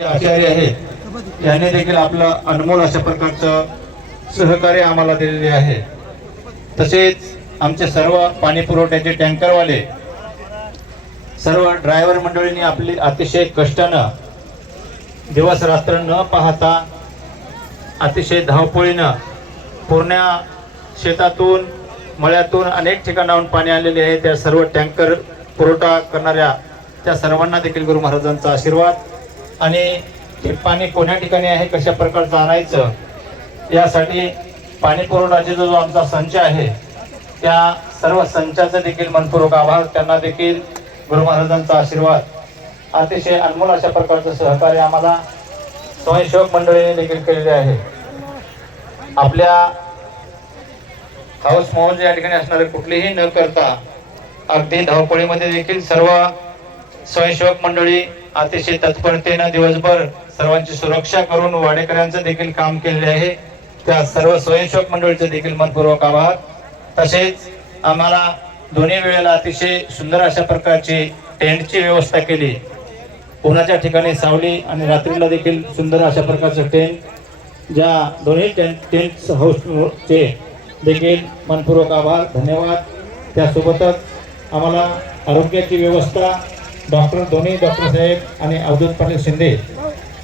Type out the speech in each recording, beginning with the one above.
आचार्य आहेत याने देखील आपलं अनमोल अशा प्रकारचं सहकार्य आम्हाला दिलेले आहे. तसेच आमचे सर्व पाणी पुरवठ्याचे टँकरवाले सर्व ड्रायव्हर मंडळींनी आपली अतिशय कष्टानं दिवस रात्र न पाहता अतिशय धावपळीनं पूर्ण शेतातून मळ्यातून अनेक ठिकाणाहून पाणी आलेले आहे. त्या सर्व टँकर पुरवठा करणाऱ्या त्या सर्वांना देखील गुरु महाराजांचा आशीर्वाद. आणि हे पाणी कोण्या ठिकाणी आहे कशा प्रकारचं आणायचं यासाठी पाणी पुरवठाचा जो आमचा संच आहे त्या सर्व संचाचा देखील मनपूर्वक आभार. त्यांना देखील गुरु महाराजांचा आशीर्वाद. अतिशय अनमोल अशा प्रकारचं सहकार्य आम्हाला स्वयंसेवक मंडळीने देखील केलेले आहे. आपल्या हाऊस मौज या ठिकाणी असणारे कुठलीही न करता अगदी धावपळीमध्ये देखील सर्व स्वयंसेवक मंडळी अतिशय तत्परतेनं दिवसभर सर्वांची सुरक्षा करून वाडेकरांचं देखील काम केलेले आहे. त्या सर्व स्वयंसेवक मंडळीचे देखील मनपूर्वक आभार. तसेच आम्हाला दोन्ही वेळेला अतिशय सुंदर अशा प्रकारची टेंटची व्यवस्था केली. उन्हाच्या ठिकाणी सावली आणि रात्रीला देखील सुंदर अशा प्रकारचं टेंट ज्या दोन्ही टेंट टेंट हाऊसचे देखील मनपूर्वक आभार धन्यवाद. त्यासोबतच आम्हाला आरोग्याची व्यवस्था डॉक्टर दोन्ही डॉक्टर साहेब आणि अवधूत पाटील शिंदे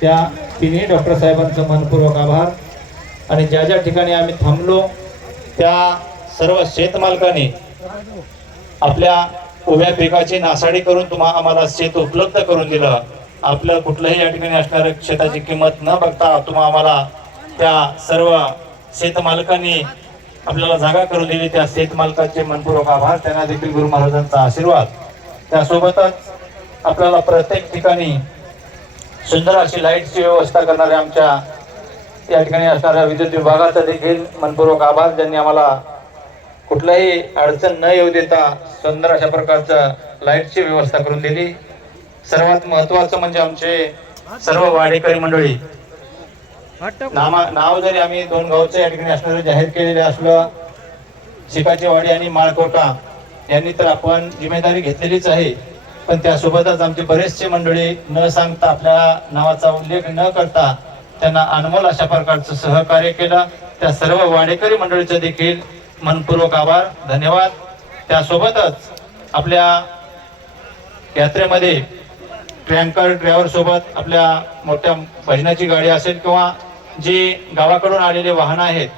त्या तिन्ही डॉक्टर साहेबांचं मनपूर्वक आभार. आणि ज्या ज्या ठिकाणी आम्ही थांबलो त्या सर्व शेतमालकांनी आपल्या उभ्या पिकाची नासाडी करून तुम्हा आम्हाला शेत उपलब्ध करून दिलं. आपलं कुठलंही या ठिकाणी असणाऱ्या शेताची किंमत न बघता तुम्हा आम्हाला त्या सर्व शेतमालकांनी आपल्याला जागा करून दिली. त्या शेतमालकाचे मनपूर्वक आभार. त्यांना देखील गुरु महाराजांचा आशीर्वाद. त्यासोबतच आपल्याला प्रत्येक ठिकाणी सुंदर अशी लाईटची व्यवस्था करणाऱ्या आमच्या या ठिकाणी असणाऱ्या विद्युत विभागाचा देखील मनपूर्वक आभार. ज्यांनी आम्हाला कुठलाही अडचण न येऊ देता सुंदर अशा प्रकारचं लाईटची व्यवस्था करून दिली. सर्वात महत्वाचं म्हणजे आमचे सर्व वाडेकरी मंडळी. नामा नाव जरी आम्ही दोन गावचं या ठिकाणी असणारे जाहीर केलेले असलं शिकाची वाडी आणि माळकोटा यांनी तर आपण जिम्मेदारी घेतलेलीच आहे. पण त्यासोबतच आमचे बरेचसे मंडळी न सांगता आपल्या नावाचा उल्लेख न करता त्यांना अनमोल अशा प्रकारचं सहकार्य केलं. त्या सर्व वाडेकरी मंडळीचं देखील मनपूर्वक आभार धन्यवाद. त्यासोबतच आपल्या यात्रेमध्ये टँकर ड्रायव्हरसोबत आपल्या मोठ्या भजनाची गाडी असेल किंवा जी गावाकडून आलेले वाहनं आहेत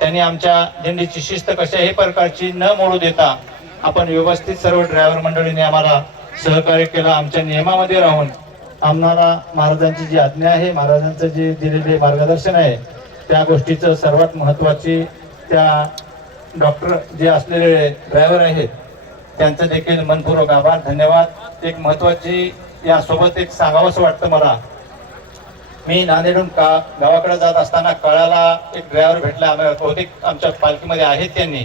त्यांनी आमच्या दिंडीची शिस्त कशाही प्रकारची न मोडू देता आपण व्यवस्थित सर्व ड्रायव्हर मंडळीने आम्हाला सहकार्य केलं आमच्या नियमामध्ये राहून. आम्हाला महाराजांची जी आज्ञा आहे महाराजांचं जे दिलेले मार्गदर्शन आहे त्या गोष्टीचं सर्वात महत्वाची त्या डॉक्टर जे असलेले ड्रायव्हर आहेत त्यांचं देखील मनपूर्वक आभार धन्यवाद. एक महत्वाची यासोबत एक सांगावंसं वाटतं मला. मी नांदेडून का गावाकडे जात असताना कळाला एक ड्रायव्हर भेटला आम्हाला बहुतेक आमच्या पालखीमध्ये आहेत त्यांनी.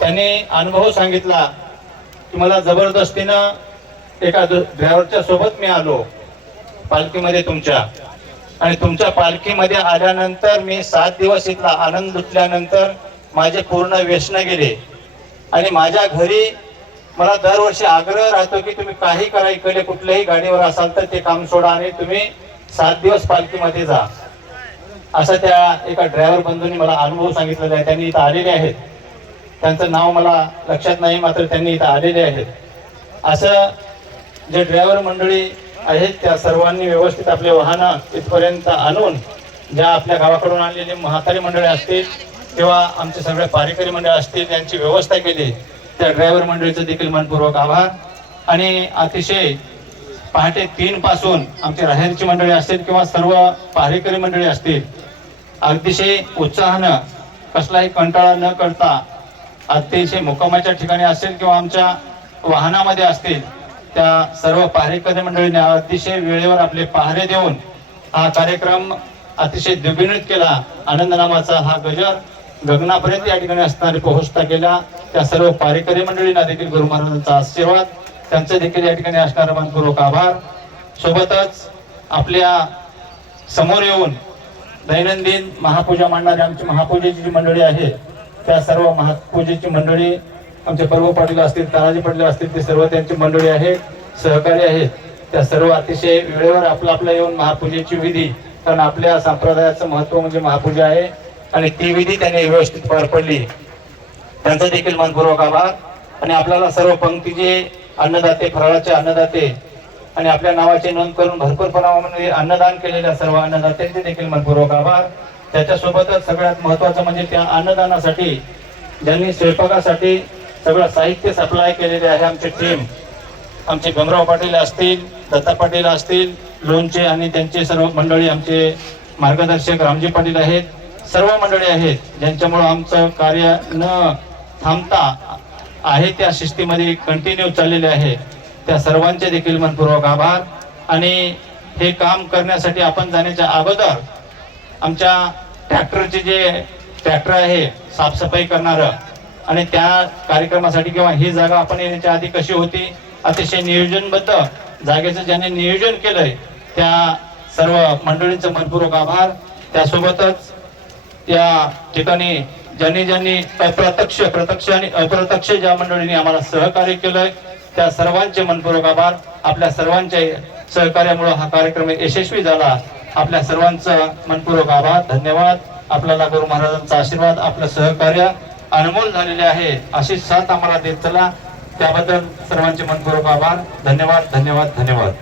त्यांनी अनुभव सांगितला की मला जबरदस्तीनं एका ड्रायव्हरच्या सोबत मी आलो. पालखीमध्ये तुमच्या. आणि तुमच्या पालखीमध्ये आल्यानंतर मी सात दिवस इथला आनंद लुटल्यानंतर माझे पूर्ण व्यसन गेले. आणि माझ्या घरी मला दरवर्षी आग्रह राहतो की तुम्ही काही करा इकडे कुठल्याही गाडीवर असाल तर ते काम सोडा आणि तुम्ही सात दिवस पालखीमध्ये जा. असं त्या एका ड्रायव्हर बंधूंनी मला अनुभव सांगितलेला आहे. त्यांनी इथं आलेले आहेत. त्यांचं नाव मला लक्षात नाही मात्र त्यांनी इथं आलेले आहेत. असं जे ड्रायव्हर मंडळी आहेत त्या सर्वांनी व्यवस्थित आपले वाहनं इथपर्यंत आणून ज्या आपल्या गावाकडून आणलेली म्हातारी मंडळी असतील किंवा आमचे सगळे पारेकरी मंडळ असतील यांची व्यवस्था केली. त्या ड्रायव्हर मंडळीचं देखील मनपूर्वक आभार. आणि अतिशय पहाटे तीन पासून आमची राहेरची मंडळी असतील किंवा सर्व पारेकरी मंडळी असतील अतिशय उत्साहानं कसलाही कंटाळा न करता अतिशय मुक्कामाच्या ठिकाणी असेल किंवा आमच्या वाहनामध्ये असतील त्या सर्व पहारेकरी मंडळीने अतिशय वेळेवर आपले पहारे देऊन हा कार्यक्रम अतिशय द्विगुणित केला. आनंद नामाचा हा गजर गगनापर्यंत या ठिकाणी असणारे पोहोचता केला त्या सर्व पारेकरी मंडळींना देखील गुरु महाराजांचा आशीर्वाद. त्यांचे देखील या ठिकाणी असणारा मनपूर्वक आभार. सोबतच आपल्यासमोर येऊन दैनंदिन महापूजा मांडणारी आमची महापूजेची जी मंडळी आहे त्या सर्व महापूजेची मंडळी आमचे पर्व पाटील असतील तानाजी पाटील असतील ते सर्व त्यांची मंडळी आहे सहकारी आहेत. त्या सर्व अतिशय वेळेवर आपलं आपलं येऊन महापूजेची विधी कारण आपल्या संप्रदायाचं महत्त्व म्हणजे महापूजा आहे आणि ती विधी त्यांनी व्यवस्थित पार पडली. त्यांचा देखील मनपूर्वक आभार. आणि आपल्याला सर्व पंक्तीचे अन्नदाते फराळाचे अन्नदाते आणि आपल्या नावाची नोंद करून भरपूर प्रमाणामध्ये अन्नदान केलेल्या सर्व अन्नदात्यांचे देखील मनपूर्वक आभार. त्याच्यासोबतच सगळ्यात महत्त्वाचं म्हणजे त्या अन्नदानासाठी ज्यांनी स्वयंपाकासाठी सगळं साहित्य सप्लाय केलेले आहे आमची टीम आमचे भीमराव पाटील असतील दत्ता पाटील असतील लोणचे आणि त्यांचे सर्व मंडळी आमचे मार्गदर्शक रामजी पाटील आहेत. सर्व मंडळी आहेत ज्यांच्यामुळं आमचं कार्य न थांबता आहे त्या शिस्तीमध्ये कंटिन्यू चाललेले आहे. त्या सर्वांचे देखील मनपूर्वक आभार. आणि हे काम करण्यासाठी आपण जाण्याच्या अगोदर आमच्या ट्रॅक्टरचे जे ट्रॅक्टर आहे साफसफाई करणारं आणि त्या कार्यक्रमासाठी किंवा ही जागा आपण येण्याच्या आधी कशी होती अतिशय नियोजनबद्ध जागेचं ज्याने नियोजन केलंय त्या सर्व मंडळींचं मनपूर्वक आभार. त्यासोबतच त्या ठिकाणी ज्यांनी ज्यांनी अप्रत्यक्ष प्रत्यक्ष आणि अप्रत्यक्ष ज्या मंडळींनी आम्हाला सहकार्य केलंय त्या सर्वांचे मनपूर्वक आभार. आपल्या सर्वांच्या सहकार्यामुळे हा कार्यक्रम यशस्वी झाला. आपल्या सर्वांचं मनपूर्वक आभार धन्यवाद. आपल्याला गुरु महाराजांचा आशीर्वाद आपलं सहकार्य अनमोल झालेले आहे अशी साथ आम्हाला देत चला. त्याबद्दल सर्वांचे मनपूर्वक आभार. धन्यवाद धन्यवाद धन्यवाद.